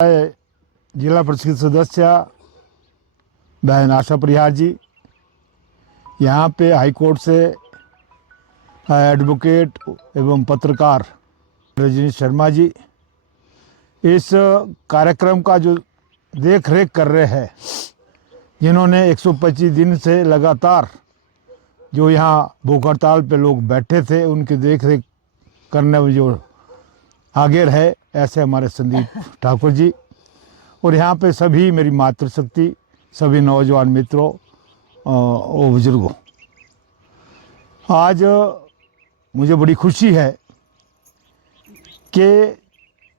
जिला परिषद सदस्य बहन आशा परिहार जी, यहाँ पे हाई कोर्ट से एडवोकेट एवं पत्रकार रजनी शर्मा जी इस कार्यक्रम का जो देख रेख कर रहे हैं, जिन्होंने 125 दिन से लगातार जो यहाँ भूख हड़ताल पे लोग बैठे थे, उनकी देख रेख करने में जो आगे रहे, ऐसे हमारे संदीप ठाकुर जी। और यहाँ पे सभी मेरी मातृशक्ति, सभी नौजवान मित्रों और बुजुर्गों, आज मुझे बड़ी खुशी है कि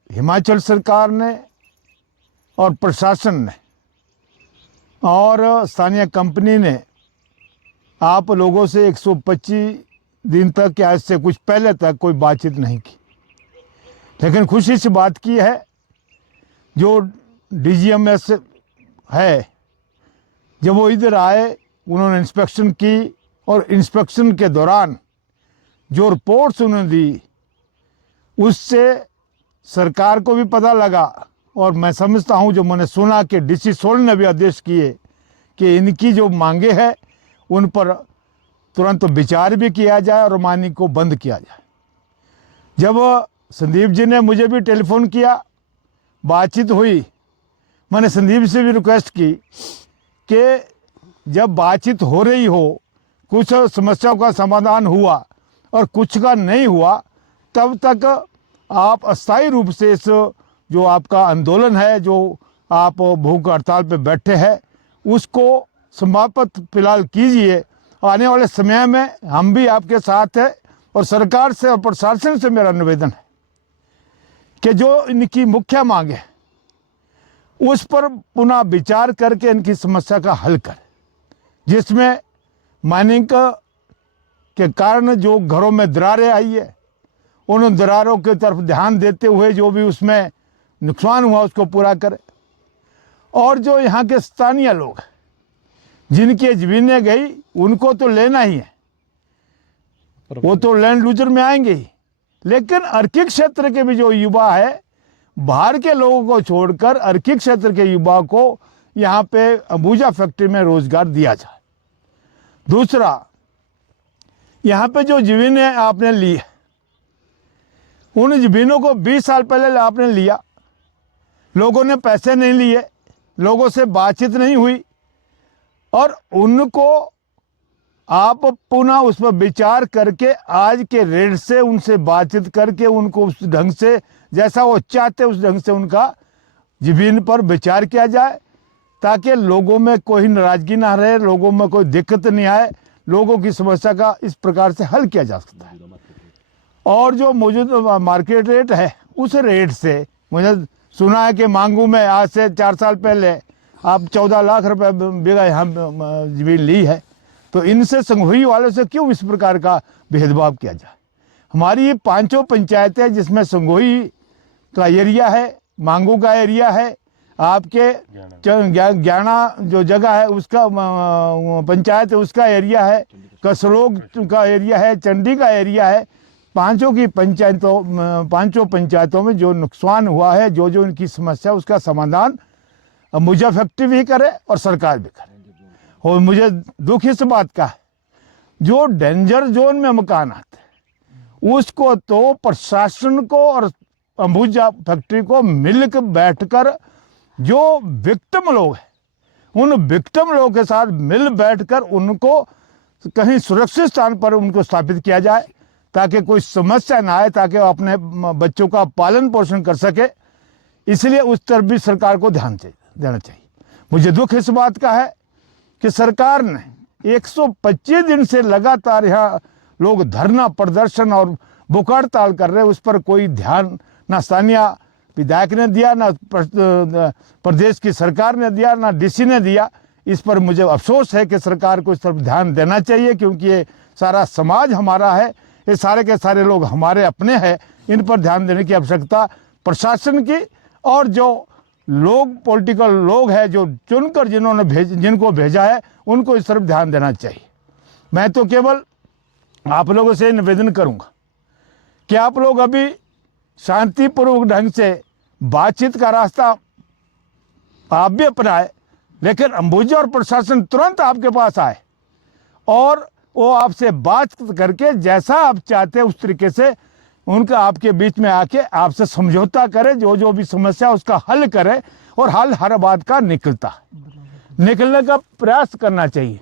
हिमाचल सरकार ने और प्रशासन ने और स्थानीय कंपनी ने आप लोगों से 125 दिन तक या इससे कुछ पहले तक कोई बातचीत नहीं की, लेकिन खुशी से बात की है। जो डीजीएमएस है, जब वो इधर आए, उन्होंने इंस्पेक्शन की और इंस्पेक्शन के दौरान जो रिपोर्ट्स उन्होंने दी, उससे सरकार को भी पता लगा। और मैं समझता हूँ, जो मैंने सुना कि डीसी सोल ने भी आदेश किए कि इनकी जो मांगे हैं उन पर तुरंत विचार भी किया जाए और माइनिंग को बंद किया जाए। जब संदीप जी ने मुझे भी टेलीफोन किया, बातचीत हुई, मैंने संदीप से भी रिक्वेस्ट की कि जब बातचीत हो रही हो, कुछ समस्याओं का समाधान हुआ और कुछ का नहीं हुआ, तब तक आप अस्थायी रूप से इस जो आपका आंदोलन है, जो आप भूख हड़ताल पे बैठे हैं, उसको समाप्त फिलहाल कीजिए। आने वाले समय में हम भी आपके साथ हैं और सरकार से और प्रशासन से मेरा निवेदन है कि जो इनकी मुख्य मांग है उस पर पुनः विचार करके इनकी समस्या का हल करें, जिसमें माइनिंग के कारण जो घरों में दरारें आई है, उन दरारों की तरफ ध्यान देते हुए जो भी उसमें नुकसान हुआ उसको पूरा करें। और जो यहाँ के स्थानीय लोग हैं, जिनकी ज़मीनें गई, उनको तो लेना ही है, वो तो लैंड लूजर में आएंगे ही, लेकिन अर्किक क्षेत्र के भी जो युवा है, बाहर के लोगों को छोड़कर अर्किक क्षेत्र के युवा को यहाँ पे अंबुजा फैक्ट्री में रोजगार दिया जाए। दूसरा, यहाँ पे जो ज़मीनें आपने ली है, उन ज़मीनों को 20 साल पहले आपने लिया, लोगों ने पैसे नहीं लिए, लोगों से बातचीत नहीं हुई, और उनको आप पुनः उस पर विचार करके आज के रेट से उनसे बातचीत करके उनको उस ढंग से, जैसा वो चाहते उस ढंग से उनका ज़मीन पर विचार किया जाए, ताकि लोगों में कोई नाराज़गी ना रहे, लोगों में कोई दिक्कत नहीं आए, लोगों की समस्या का इस प्रकार से हल किया जा सकता है। और जो मौजूदा मार्केट रेट है, उस रेट से मुझे सुना है कि मांगू में आज से 4 साल पहले आप 14 लाख रुपए बीघा यहाँ ज़मीन ली है, तो इनसे संगोई वालों से क्यों इस प्रकार का भेदभाव किया जाए। हमारी ये 5 पंचायतें, जिसमें संगोई का एरिया है, मांगू का एरिया है, आपके ज्ञाना जो जगह है उसका पंचायत है, उसका एरिया है, कसलोग का एरिया है, चंडी का एरिया है। 5 पंचायतों में जो नुकसान हुआ है, जो जो इनकी समस्या, उसका समाधान अंबुजा फैक्ट्री भी करे और सरकार भी करे। और मुझे दुख इस बात का है, जो डेंजर जोन में मकान आते हैं, उसको तो प्रशासन को और अंबुजा फैक्ट्री को मिलकर बैठकर, जो विक्टिम लोग हैं, उन विक्टिम लोगों के साथ मिल बैठकर उनको कहीं सुरक्षित स्थान पर उनको स्थापित किया जाए, ताकि कोई समस्या ना आए, ताकि वो अपने बच्चों का पालन पोषण कर सके। इसलिए उस तरफ भी सरकार को ध्यान देना चाहिए। मुझे दुख इस बात का है कि सरकार ने 125 दिन से लगातार यहाँ लोग धरना प्रदर्शन और भूख हड़ताल कर रहे हैं, उस पर कोई ध्यान ना स्थानीय विधायक ने दिया, ना प्रदेश की सरकार ने दिया, ना डीसी ने दिया। इस पर मुझे अफसोस है कि सरकार को इस तरफ ध्यान देना चाहिए, क्योंकि ये सारा समाज हमारा है, ये सारे के सारे लोग हमारे अपने हैं। इन पर ध्यान देने की आवश्यकता प्रशासन की, और जो लोग पॉलिटिकल लोग हैं, जो चुनकर जिनको भेजा है, उनको इस तरफ ध्यान देना चाहिए। मैं तो केवल आप लोगों से निवेदन करूंगा कि आप लोग अभी शांतिपूर्वक ढंग से बातचीत का रास्ता आप भी अपनाए, लेकिन अंबुजा और प्रशासन तुरंत आपके पास आए और वो आपसे बात करके जैसा आप चाहते हैं उस तरीके से उनका आपके बीच में आके आपसे समझौता करे, जो जो भी समस्या उसका हल करे, और हल हर बात का निकलने का प्रयास करना चाहिए।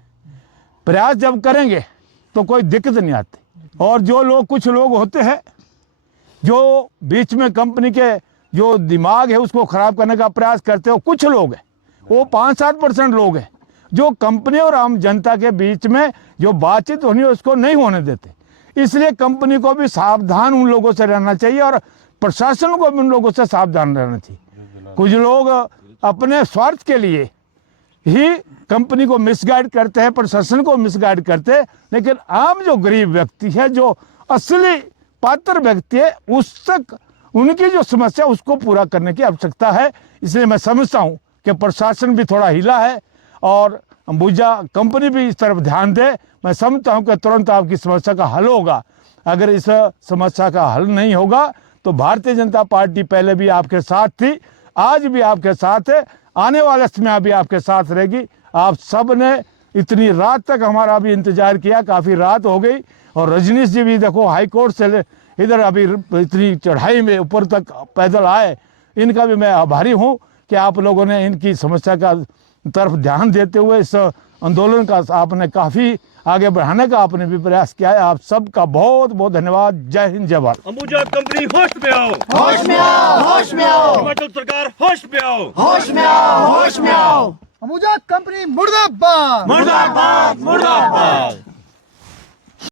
प्रयास जब करेंगे तो कोई दिक्कत नहीं आती। और जो लोग, कुछ लोग होते हैं जो बीच में कंपनी के जो दिमाग है उसको खराब करने का प्रयास करते हो, कुछ लोग हैं, वो 5-7% लोग हैं जो कंपनी और आम जनता के बीच में जो बातचीत होनी है उसको नहीं होने देते। इसलिए कंपनी को भी सावधान उन लोगों से रहना चाहिए और प्रशासन को भी उन लोगों से सावधान रहना चाहिए। कुछ लोग अपने स्वार्थ के लिए ही कंपनी को मिसगाइड करते हैं, प्रशासन को मिसगाइड करते हैं, लेकिन आम जो गरीब व्यक्ति है, जो असली पात्र व्यक्ति है, उस तक उनकी जो समस्या उसको पूरा करने की आवश्यकता है। इसलिए मैं समझता हूँ कि प्रशासन भी थोड़ा हिला है और अंबुजा कंपनी भी इस तरफ ध्यान दे। मैं समझता हूँ कि तुरंत आपकी समस्या का हल होगा। अगर इस समस्या का हल नहीं होगा तो भारतीय जनता पार्टी पहले भी आपके साथ थी, आज भी आपके साथ है, आने वाले समय भी आपके साथ रहेगी। आप सब ने इतनी रात तक हमारा भी इंतजार किया, काफ़ी रात हो गई, और रजनीश जी भी देखो हाई कोर्ट से इधर अभी इतनी चढ़ाई में ऊपर तक पैदल आए। इनका भी मैं आभारी हूँ कि आप लोगों ने इनकी समस्या का तरफ ध्यान देते हुए इस आंदोलन का आपने काफ़ी आगे बढ़ाने का आपने भी प्रयास किया है। आप सबका बहुत बहुत धन्यवाद। जय हिंद, जय भारत। अंबुजा कंपनी होश में आओ, होश में आओ, होश में आओ, हिमाचल सरकार होश में आओ, होश में आओ, होश में आओ। अंबुजा कंपनी मुर्दाबाद, मुर्दाबाद मुर्दाबाद।